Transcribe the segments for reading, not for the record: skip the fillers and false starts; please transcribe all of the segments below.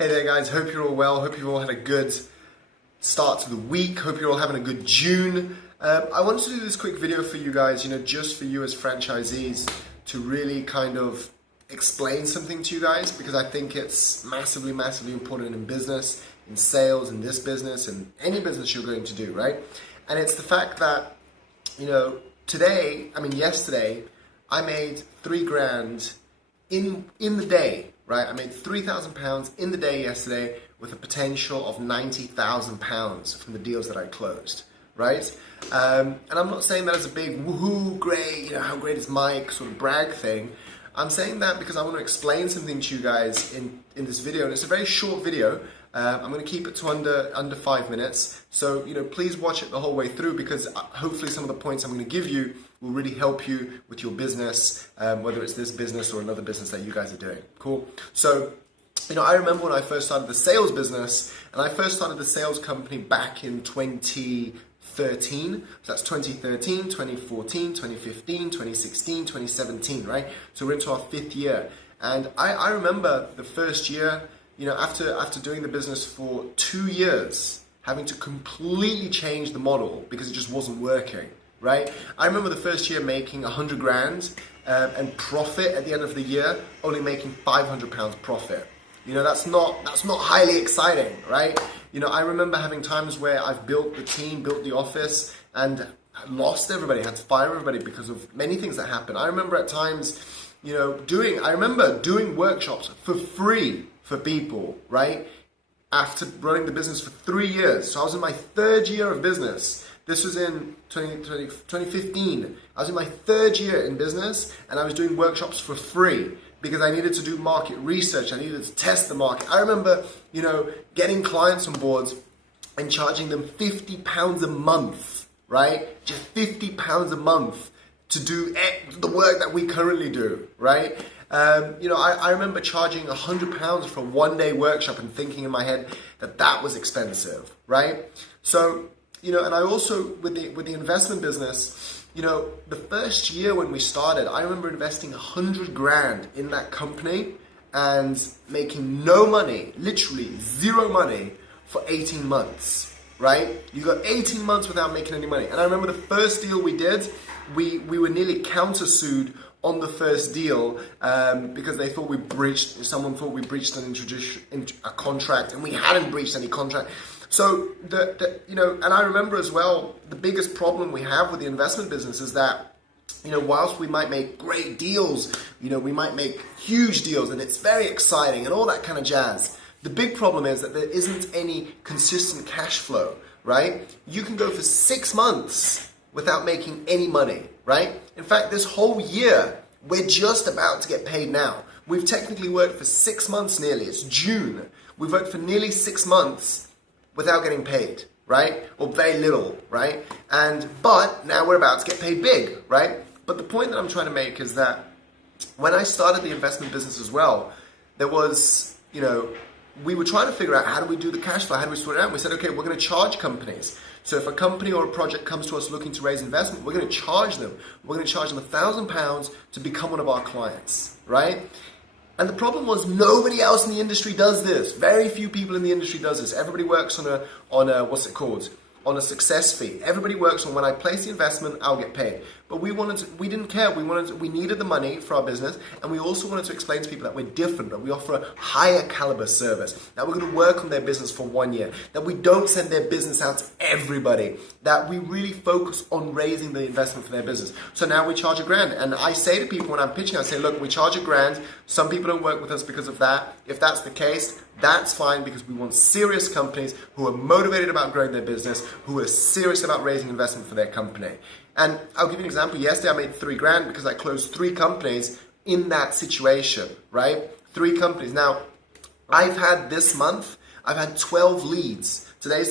Hey there guys, hope you're all well, hope you've all had a good start to the week, hope you're all having a good June. I wanted to do this quick video for you guys, just for you as franchisees to really kind of explain something to you guys, because I think it's massively important in business, in sales, in this business, and any business you're going to do, right? And it's the fact that, yesterday, I made $3,000 in the day. Right, I made £3,000 in the day yesterday with a potential of £90,000 from the deals that I closed, right? And I'm not saying that as a big woohoo, great, how great is Mike sort of brag thing. I'm saying that because I want to explain something to you guys in this video, and it's a very short video. I'm going to keep it to under 5 minutes, so please watch it the whole way through, because hopefully some of the points I'm going to give you will really help you with your business, whether it's this business or another business that you guys are doing. Cool. So, I remember when I first started the sales business, and I first started the sales company back in 2013. So that's 2013, 2014, 2015, 2016, 2017, right? So we're into our 5th year. And I remember the first year, after doing the business for 2 years, having to completely change the model because it just wasn't working. Right? I remember the first year making 100 grand and profit at the end of the year, only making £500 profit. That's not highly exciting, right? I remember having times where I've built the team, built the office, and lost everybody, had to fire everybody because of many things that happened. I remember at times, doing workshops for free for people, right? After running the business for 3 years. So I was in my 3rd year of business. This was in 2015. I was in my 3rd year in business, and I was doing workshops for free because I needed to do market research. I needed to test the market. I remember, getting clients on board and charging them £50 a month, right? Just £50 a month to do the work that we currently do, right? I remember charging £100 for a 1-day workshop and thinking in my head that was expensive, right? So, and I also, with the investment business, the first year when we started, I remember investing 100 grand in that company and making no money, literally zero money for 18 months, right? You got 18 months without making any money. And I remember the first deal we did, we were nearly countersued on the first deal because someone thought we breached a contract, and we hadn't breached any contract. So, and I remember as well, the biggest problem we have with the investment business is that, whilst we might make great deals, we might make huge deals, and it's very exciting and all that kind of jazz. The big problem is that there isn't any consistent cash flow, right? You can go for 6 months without making any money, right? In fact, this whole year, we're just about to get paid now. We've technically worked for 6 months nearly. It's June. We've worked for nearly 6 months without getting paid, right? Or very little, right? But now we're about to get paid big, right? But the point that I'm trying to make is that when I started the investment business as well, there was, we were trying to figure out, how do we do the cash flow? How do we sort it out? And we said, okay, we're going to charge companies. So if a company or a project comes to us looking to raise investment, we're going to charge them. We're going to charge them £1,000 to become one of our clients, right? And the problem was nobody else in the industry does this. Very few people in the industry does this. Everybody works on a on a success fee. Everybody works on, when I place the investment, I'll get paid. But we didn't care. We needed the money for our business, and we also wanted to explain to people that we're different, that we offer a higher caliber service, that we're going to work on their business for 1 year, that we don't send their business out to everybody, that we really focus on raising the investment for their business. So now we charge £1,000, and I say to people when I'm pitching, I say, look, we charge £1,000. Some people don't work with us because of that. If that's the case, that's fine, because we want serious companies who are motivated about growing their business, who are serious about raising investment for their company. And I'll give you an example. Yesterday I made £3,000 because I closed 3 companies in that situation, right? 3 companies. Now, this month, I've had 12 leads. Today,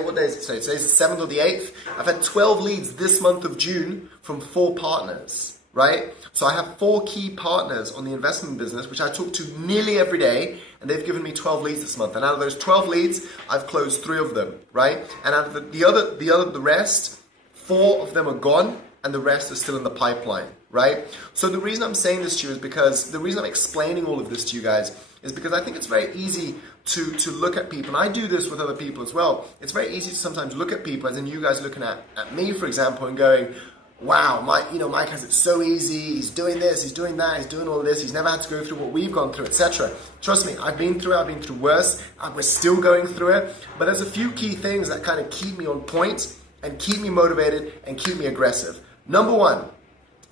what day is it? Today's the 7th or the 8th. I've had 12 leads this month of June from 4 partners, right? So I have 4 key partners on the investment business, which I talk to nearly every day, and they've given me 12 leads this month. And out of those 12 leads, I've closed 3 of them, right? And out of the rest, 4 of them are gone, and the rest are still in the pipeline, right? So the reason I'm saying this to you is because the reason I'm explaining all of this to you guys is because I think it's very easy to look at people, and I do this with other people as well. It's very easy to sometimes look at people, as in you guys looking at me, for example, and going, wow, Mike has it so easy, he's doing this, he's doing that, he's doing all this, he's never had to go through what we've gone through, etc. Trust me, I've been through it, I've been through worse, we're still going through it, but there's a few key things that kind of keep me on point and keep me motivated and keep me aggressive. Number one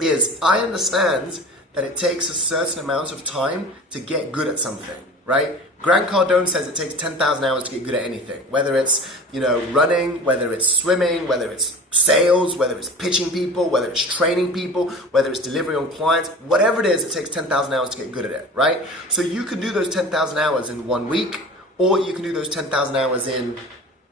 is I understand that it takes a certain amount of time to get good at something, right? Grant Cardone says it takes 10,000 hours to get good at anything, whether it's, running, whether it's swimming, whether it's sales, whether it's pitching people, whether it's training people, whether it's delivery on clients, whatever it is, it takes 10,000 hours to get good at it, right? So you can do those 10,000 hours in 1 week, or you can do those 10,000 hours in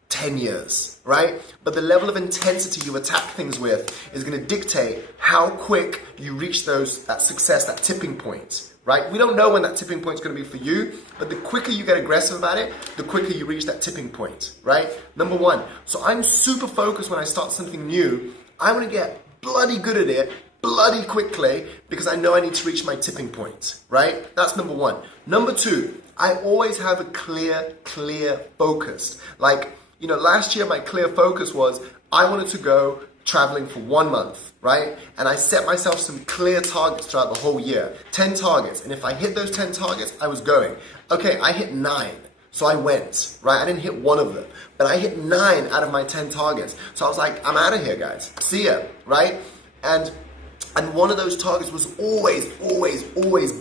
10 years, right? But the level of intensity you attack things with is going to dictate how quick you reach that success, that tipping point, right? We don't know when that tipping point is going to be for you, but the quicker you get aggressive about it, the quicker you reach that tipping point, right? Number one. So I'm super focused when I start something new. I want to get bloody good at it, bloody quickly, because I know I need to reach my tipping point, right? That's number one. Number two, I always have a clear focus. Last year my clear focus was I wanted to go traveling for 1 month, right? And I set myself some clear targets throughout the whole year, 10 targets. And if I hit those 10 targets, I was going. Okay, I hit 9. So I went, right? I didn't hit one of them, but I hit 9 out of my 10 targets. So I was like, I'm out of here, guys. See ya, right? And one of those targets was always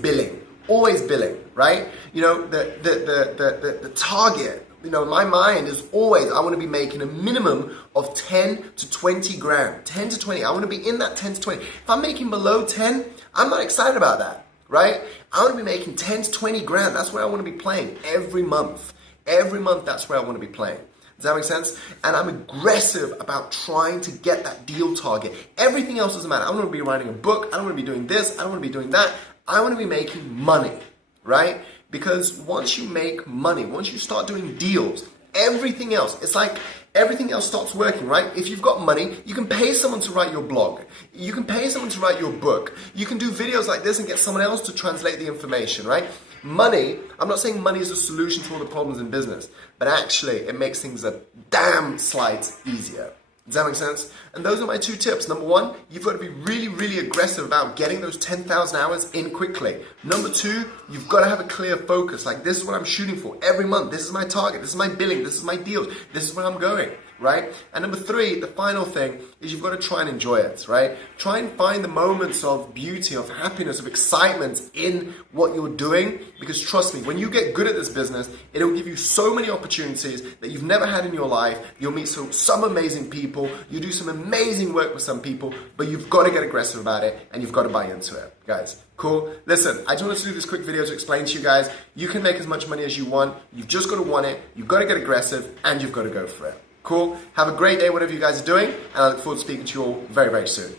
billing. Always billing, right? The target, in my mind is always, I want to be making a minimum of 10 to 20 grand. 10 to 20. I want to be in that 10 to 20. If I'm making below 10, I'm not excited about that, right? I want to be making 10 to 20 grand. That's where I want to be playing every month. Every month, that's where I want to be playing. Does that make sense? And I'm aggressive about trying to get that deal target. Everything else doesn't matter. I don't want to be writing a book. I don't want to be doing this. I don't want to be doing that. I want to be making money, right? Because once you make money, once you start doing deals, everything else, it's like everything else starts working, right? If you've got money, you can pay someone to write your blog. You can pay someone to write your book. You can do videos like this and get someone else to translate the information, right? Money, I'm not saying money is a solution to all the problems in business, but actually it makes things a damn slight easier. Does that make sense? And those are my 2 tips. Number one, you've got to be really aggressive about getting those 10,000 hours in quickly. Number 2, you've got to have a clear focus. Like, this is what I'm shooting for every month. This is my target. This is my billing. This is my deals. This is where I'm going, right? And number 3, the final thing is you've got to try and enjoy it, right? Try and find the moments of beauty, of happiness, of excitement in what you're doing, because trust me, when you get good at this business, it'll give you so many opportunities that you've never had in your life. You'll meet some amazing people. You do some amazing work with some people, but you've got to get aggressive about it and you've got to buy into it, guys. Cool? Listen, I just wanted to do this quick video to explain to you guys, you can make as much money as you want. You've just got to want it. You've got to get aggressive and you've got to go for it. Cool? Have a great day, whatever you guys are doing, and I look forward to speaking to you all very soon.